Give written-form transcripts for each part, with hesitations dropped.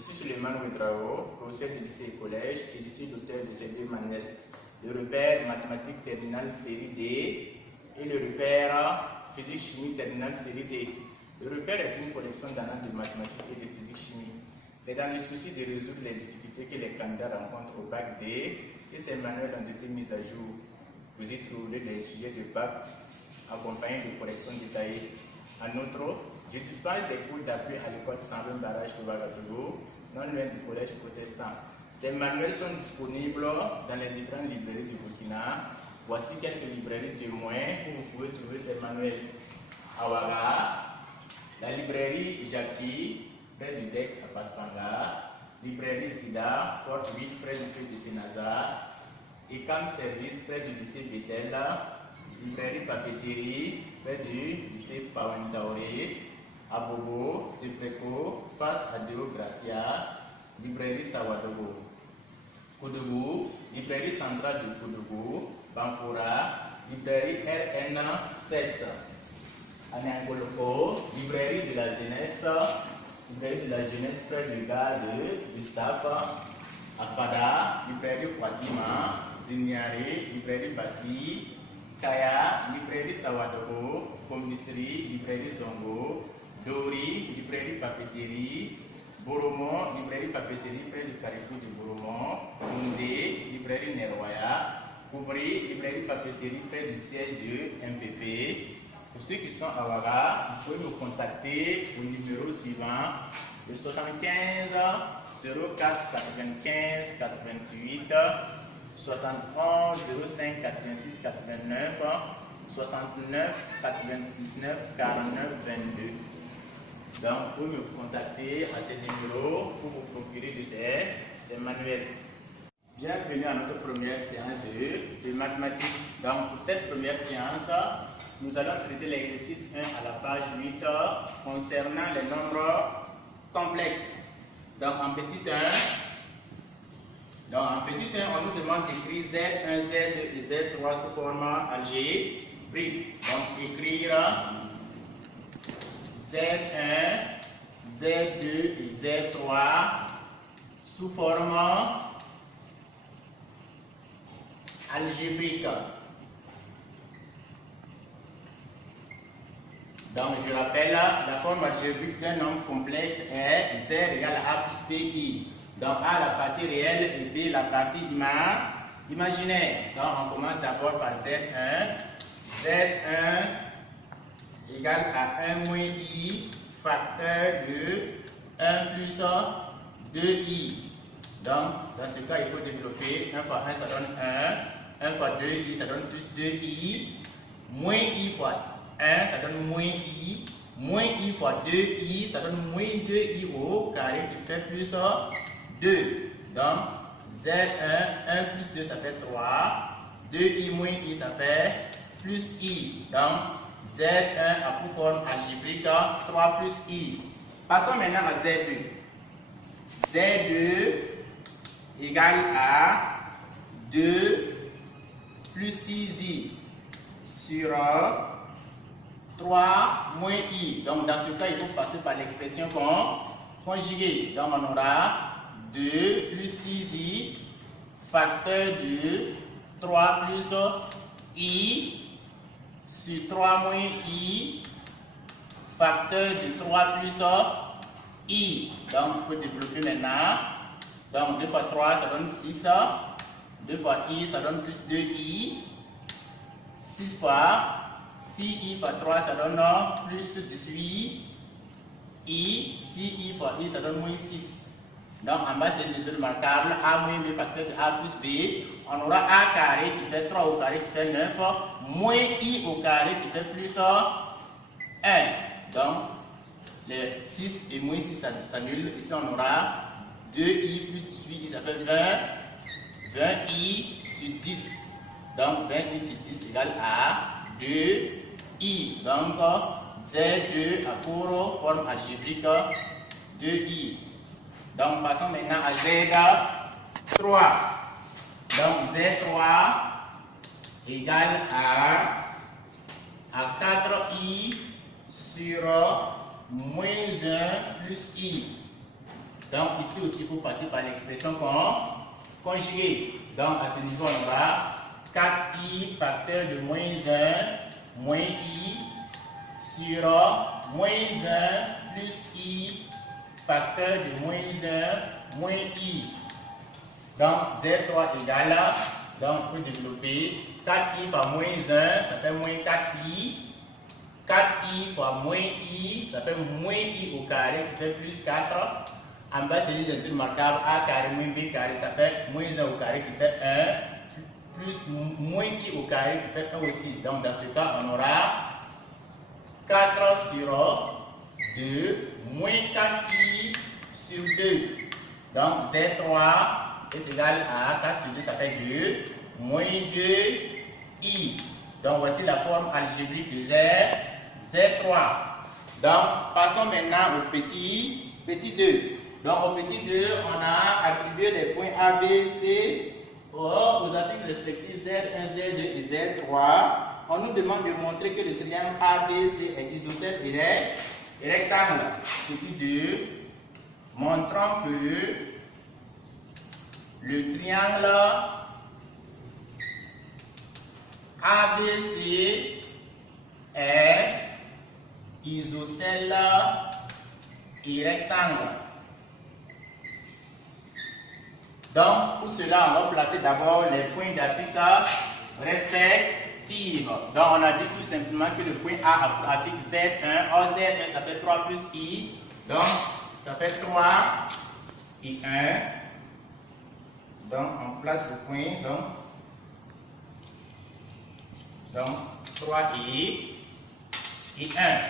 Je suis Suleiman Ouedraogo, professeur de lycée et collège, et je suis l'auteur de ces deux manuels. Le repère mathématiques terminale série D et le repère physique-chimie terminale série D. Le repère est une collection d'annales de mathématiques et de physique-chimie. C'est dans le souci de résoudre les difficultés que les candidats rencontrent au bac D et ces manuels ont été mis à jour. Vous y trouverez des sujets de bac accompagnés de corrections détaillées. En outre, je dispense des cours d'appui à l'école Sandrine Barrage de Ouagadougou, non loin du collège protestant. Ces manuels sont disponibles dans les différentes librairies du Burkina. Voici quelques librairies témoins où vous pouvez trouver ces manuels. À Ouaga, la librairie Jackie, près du DEC à Paspanga, librairie Zida, porte 8, près du feu de Sénazar, ECAM Service, près du lycée Bethel, librairie Papeterie, près du lycée Pawandaoré, à Bobo, Tipreco, face à Deo Gracia, librairie Sawadogo. Koudougou, librairie centrale de Koudougou, Banfoura, librairie RN7. Anangoloko, librairie de la jeunesse près du gare de Gustave. Afada, librairie Fatima, Zignari, librairie Bassi, Kaya, librairie Sawadogo, Commissary, librairie Zongo, Dori, librairie Papeterie, Boromo, librairie Papeterie près du carrefour de Boromo, Mundé, librairie Nerwaya, Koubri, librairie Papeterie près du siège de MPP. Pour ceux qui sont à Ouaga, vous pouvez me contacter au numéro suivant, le 75 04 95 88 71 05 86 89 69 99 49 22. Donc, vous pouvez me contacter à ces numéros pour vous procurer de ces manuels. Bienvenue à notre première séance de mathématiques. Donc, pour cette première séance, nous allons traiter l'exercice 1 à la page 8 concernant les nombres complexes. Donc, en petit 1, on nous demande d'écrire Z1, Z2 et Z3 sous forme algébrique. Donc, écrire Z1, Z2 et Z3 sous forme algébrique. Donc, je rappelle, la forme algébrique d'un nombre complexe est Z égale A plus PI. Donc, A la partie réelle et B la partie imaginaire. Donc, on commence d'abord par Z1. Z1 égale à 1 moins I, facteur de 1 plus 2I. Donc, dans ce cas, il faut développer 1 fois 1, ça donne 1. 1 fois 2I, ça donne plus 2I. Moins I fois 1, ça donne moins I. Moins I fois 2I, ça donne moins 2I au carré qui fait plus 2. Donc, Z1, 1 plus 2, ça fait 3. 2I moins I, ça fait plus I. Donc, Z1 a pour forme algébrique 3 plus I. Passons maintenant à Z2. Z2 égale à 2 plus 6I sur 3 moins I. Donc, dans ce cas, il faut passer par l'expression conjuguée. Donc, on aura 2 plus 6I facteur de 3 plus I sur 3 moins I facteur de 3 plus I. Donc, il faut développer maintenant. Donc, 2 fois 3, ça donne 6. 2 fois I, ça donne plus 2I. 6 fois 6I fois 3, ça donne plus 18. I, 6I fois I, ça donne moins 6. Donc, en bas, c'est une méthode remarquable. A moins B facteur de A plus B. On aura A carré qui fait 3 au carré qui fait 9. Moins I au carré qui fait plus 1. Donc, les 6 et moins 6 s'annulent. Ici, on aura 2I plus 18, ça fait 20. 20I sur 10. Donc, 20I sur 10 égale à 2I. Donc, Z2 a pour forme algébrique 2I. Donc, passons maintenant à Z3. Donc, Z3 égale à 4I sur moins 1 plus I. Donc ici aussi, il faut passer par l'expression conjuguée. Donc à ce niveau, on aura 4i facteur de moins 1 moins i sur moins 1 plus i facteur de moins 1 moins i. Donc Z3 égale, donc il faut développer 4i fois moins 1, ça fait moins 4i. 4i fois moins i, ça fait moins i au carré qui fait plus 4. En bas, c'est une étude remarquable, a carré moins b carré, ça fait moins 1 au carré qui fait 1, plus moins i au carré qui fait 1 aussi. Donc dans ce cas, on aura 4 sur 2 moins 4i sur 2. Donc Z3 est égal à 4 sur 2, ça fait 2, moins 2i. Donc voici la forme algébrique de Z3. Donc passons maintenant au petit 2. Donc au petit 2, on a attribué les points A, B, C aux affixes respectifs Z1, Z2 et Z3. On nous demande de montrer que le triangle ABC est isocèle et rectangle. Petit 2, montrant que le triangle ABC est isocèle et rectangle. Donc, pour cela, on va placer d'abord les points d'affixe respectifs. Donc, on a dit tout simplement que le point A a pour affixe Z1. Or, Z1, ça fait 3 plus I. Donc, ça fait 3 et 1. Donc, on place le point. Donc 3 et 1.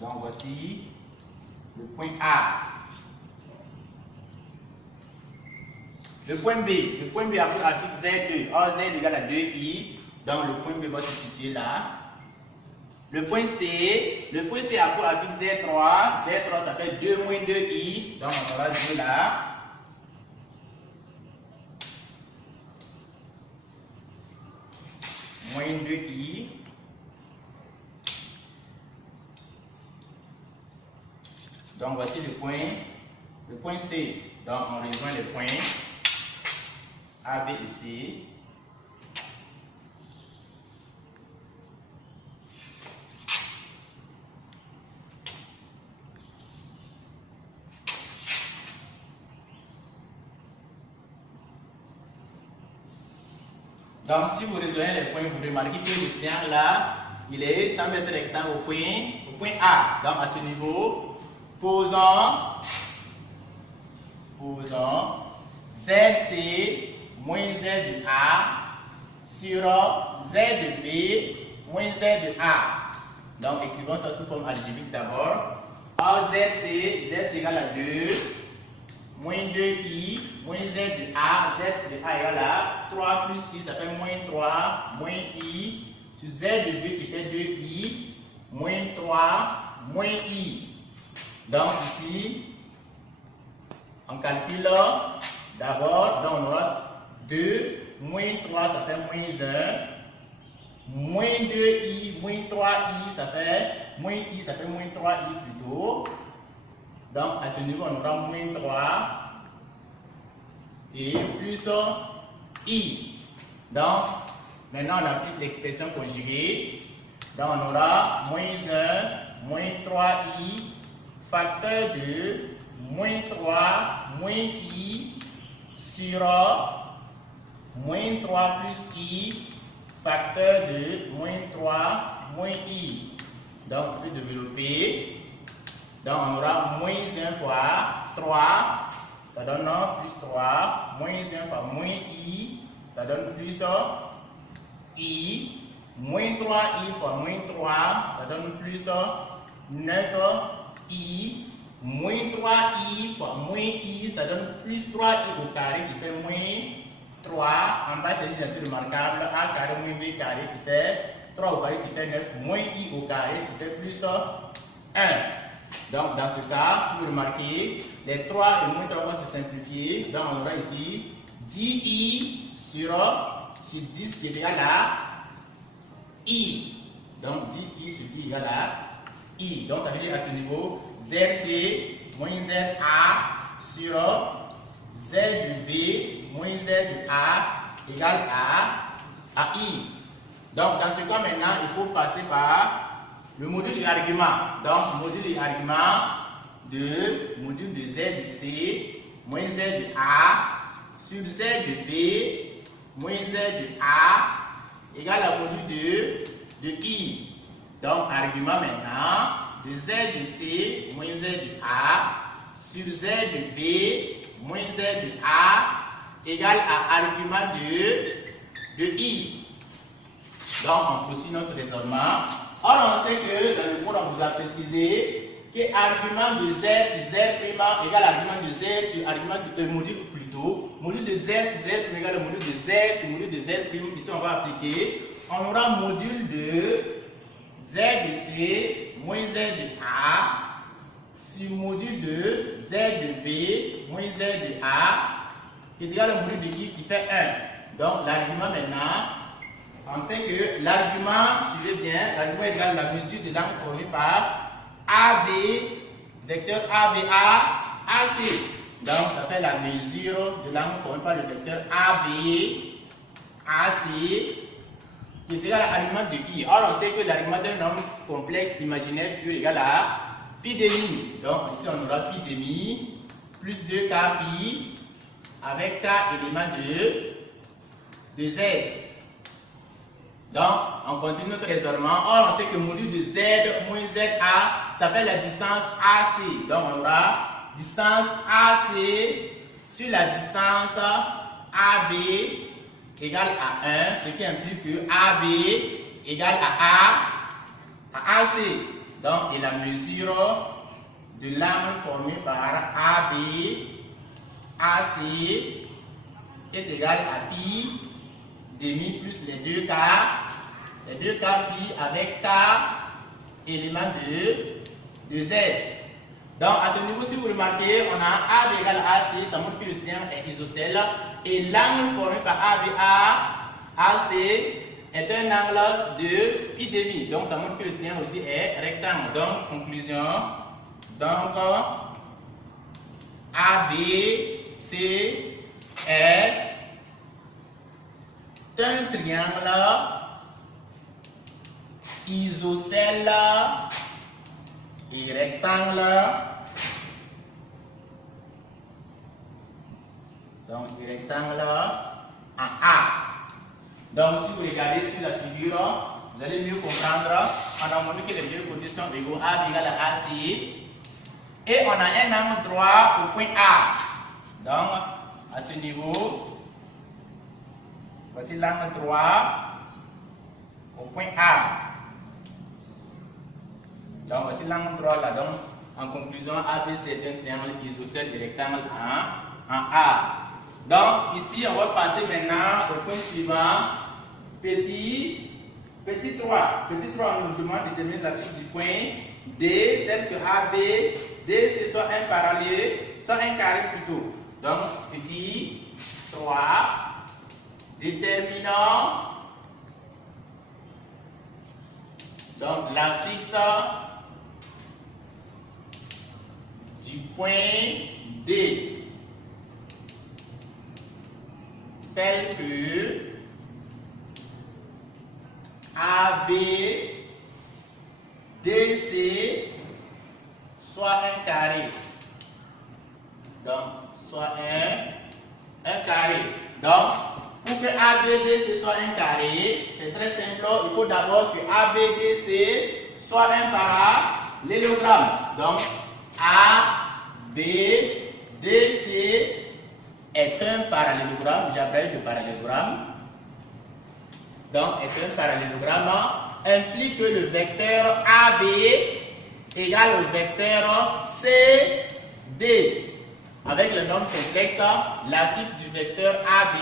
Donc, voici le point A. Le point B a pour affixe Z2. Or, Z égale à 2i. Donc, le point B va se situer là. Le point C a pour affixe Z3. Z3, ça fait 2 moins 2i. Donc, on aura 2 là. Moins 2i. Donc, voici le point C. Donc, on rejoint les points A, B et C. Donc, si vous rejoignez les points, vous remarquez que le triangle là, il est semble être rectangle au point A. Donc, à ce niveau, posons ZC moins Z de A sur Z de B moins Z de A. Donc, écrivons ça sous forme algébrique d'abord. Or, ZC égale à 2, moins 2i, moins Z de A égale à 3 plus I, ça fait moins 3, moins I, sur Z de 2 qui fait 2i, moins 3, moins I. Donc, ici, on calcule d'abord, donc on aura 2, moins 3, ça fait moins 1, moins 2i, moins 3i, ça fait moins 3i plutôt. Donc à ce niveau, on aura moins 3 et plus i. Donc maintenant, on applique l'expression conjuguée. Donc on aura moins 1, moins 3i, facteur de moins 3, moins i sur moins 3 plus i, facteur de moins 3, moins i. Donc, on peut développer. Donc, on aura moins 1 fois 3, ça donne plus 3, moins 1 fois moins i, ça donne plus i, moins 3i fois moins 3, ça donne plus 9i, moins 3i fois moins i, ça donne plus 3i au carré qui fait moins 3. En bas, c'est une étude remarquable. A carré moins b carré qui fait 3 au carré qui fait 9, moins i au carré qui fait plus 1. Donc, dans ce cas, si vous remarquez, les 3 et moins 3 vont se simplifier. Donc, on aura ici 10i sur 10 qui est égal à i. Donc, 10i sur i égale à i. Donc, ça veut dire à ce niveau, ZC moins ZA sur Z de B moins Z de A égale à I. Donc, dans ce cas, maintenant, il faut passer par le module de argument. Donc, module de argument de module de Z de C moins Z de A sur Z de B moins Z de A égale à module de I. Donc, argument maintenant de Z de C moins Z de A sur Z de B moins Z de A égale à argument de I. Donc, on poursuit notre raisonnement. Or, on sait que dans le cours, on vous a précisé que argument de Z sur Z' égale argument de Z sur argument de module plutôt. Module de Z sur Z' égale module de Z sur module de Z'. Ici, on va appliquer. On aura module de Z de C moins Z de A sur module de Z de B moins Z de A qui est égal au module de I qui fait 1. Donc, l'argument maintenant, on sait que l'argument, suivez bien, l'argument égale la mesure de l'angle formé par AB, vecteur ABA, AC. Donc, ça fait la mesure de l'angle formé par le vecteur AB, AC, qui est égal à l'argument de I. Or, on sait que l'argument d'un nombre complexe imaginaire pur égale à pi demi. Donc, ici, on aura pi demi plus 2k pi avec k élément de Z. Donc, on continue notre raisonnement. Or, on sait que module de Z moins ZA, ça fait la distance AC. Donc, on aura distance AC sur la distance AB égale à 1, ce qui implique que AB égale à AC. Donc, et la mesure de l'angle formé par AB, AC est égale à pi demi plus les 2k pi avec k élément de Z. Donc à ce niveau, si vous remarquez, on a AB égale à AC, ça montre que le triangle est isocèle et l'angle formé par AC est un angle de pi demi. Donc ça montre que le triangle aussi est rectangle. Donc conclusion, donc ABC est un triangle isocèle et rectangle. Donc, rectangle en A. Donc, si vous regardez sur la figure, vous allez mieux comprendre. On a montré que les deux côtés sont égaux. A égale à AC. Et on a un angle droit au point A. Donc, à ce niveau, voici l'angle droit au point A. Donc, voici l'angle droit là. Donc, en conclusion, ABC est un triangle isocèle et rectangle en A. Donc, ici, on va passer maintenant au point suivant. Petit 3. Petit 3, on nous demande de déterminer la fiche du point D, tel que AB, DC soit un parallèle, soit un carré plutôt. Donc, petit 3, déterminant donc la fixe du point D tel que AB, DC soit un carré. Donc, soit un carré. Donc, pour que ABDC soit un carré, c'est très simple. Il faut d'abord que ABDC soit un parallélogramme. Donc, ABDC est un parallélogramme. J'abrège le parallélogramme. Donc, est un parallélogramme implique que le vecteur AB égale au vecteur CD. Avec le nombre complexe, la fixe du vecteur AB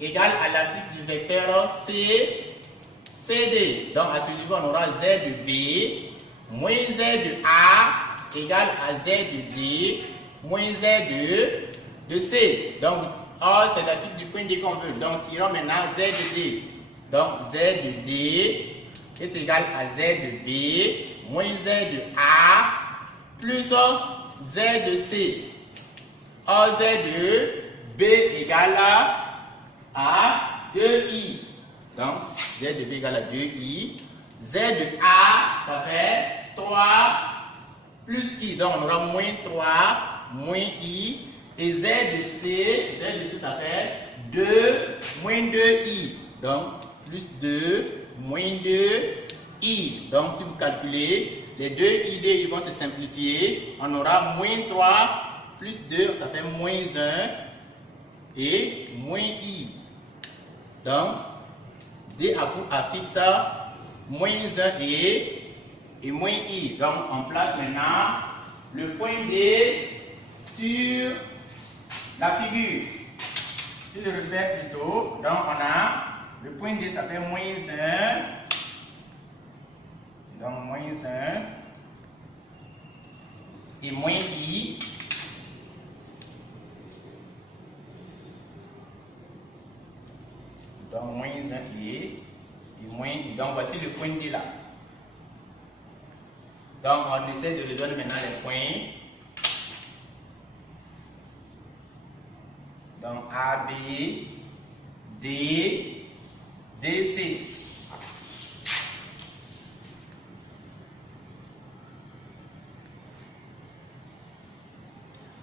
égale à la fixe du vecteur CD. Donc à ce niveau, on aura Z de B moins Z de A égale à Z de D moins Z de C. Donc, or, c'est la fixe du point D qu'on veut. Donc, tirons maintenant Z de D. Donc, Z de D est égal à Z de B moins Z de A plus Z de C. OZ de B égale à 2I. Donc, Z de B égale à 2I. Z de A, ça fait 3 plus I. Donc, on aura moins 3, moins I. Et Z de C, ça fait 2, moins 2I. Donc, plus 2, moins 2I. Donc, si vous calculez, les deux idées ils vont se simplifier. On aura moins 3 plus 2, ça fait moins 1 et moins I. Donc, D à coup à fixe, moins 1 et moins I. Donc, on place maintenant le point D sur la figure. Si je répète plutôt, donc on a le point D, ça fait moins 1. Donc, moins 1 et moins I. Donc, moins 1 et moins I. Donc, voici le point D là. Donc, on essaie de résoudre maintenant les points. Donc, A, B, D, DC.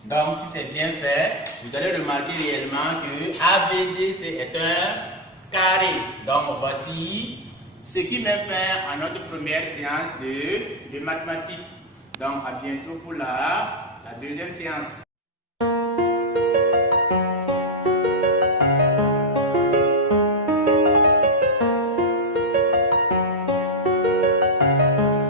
Donc, si c'est bien fait, vous allez remarquer réellement que ABDC est un carré. Donc, voici ce qui met fin à notre première séance de mathématiques. Donc, à bientôt pour la deuxième séance.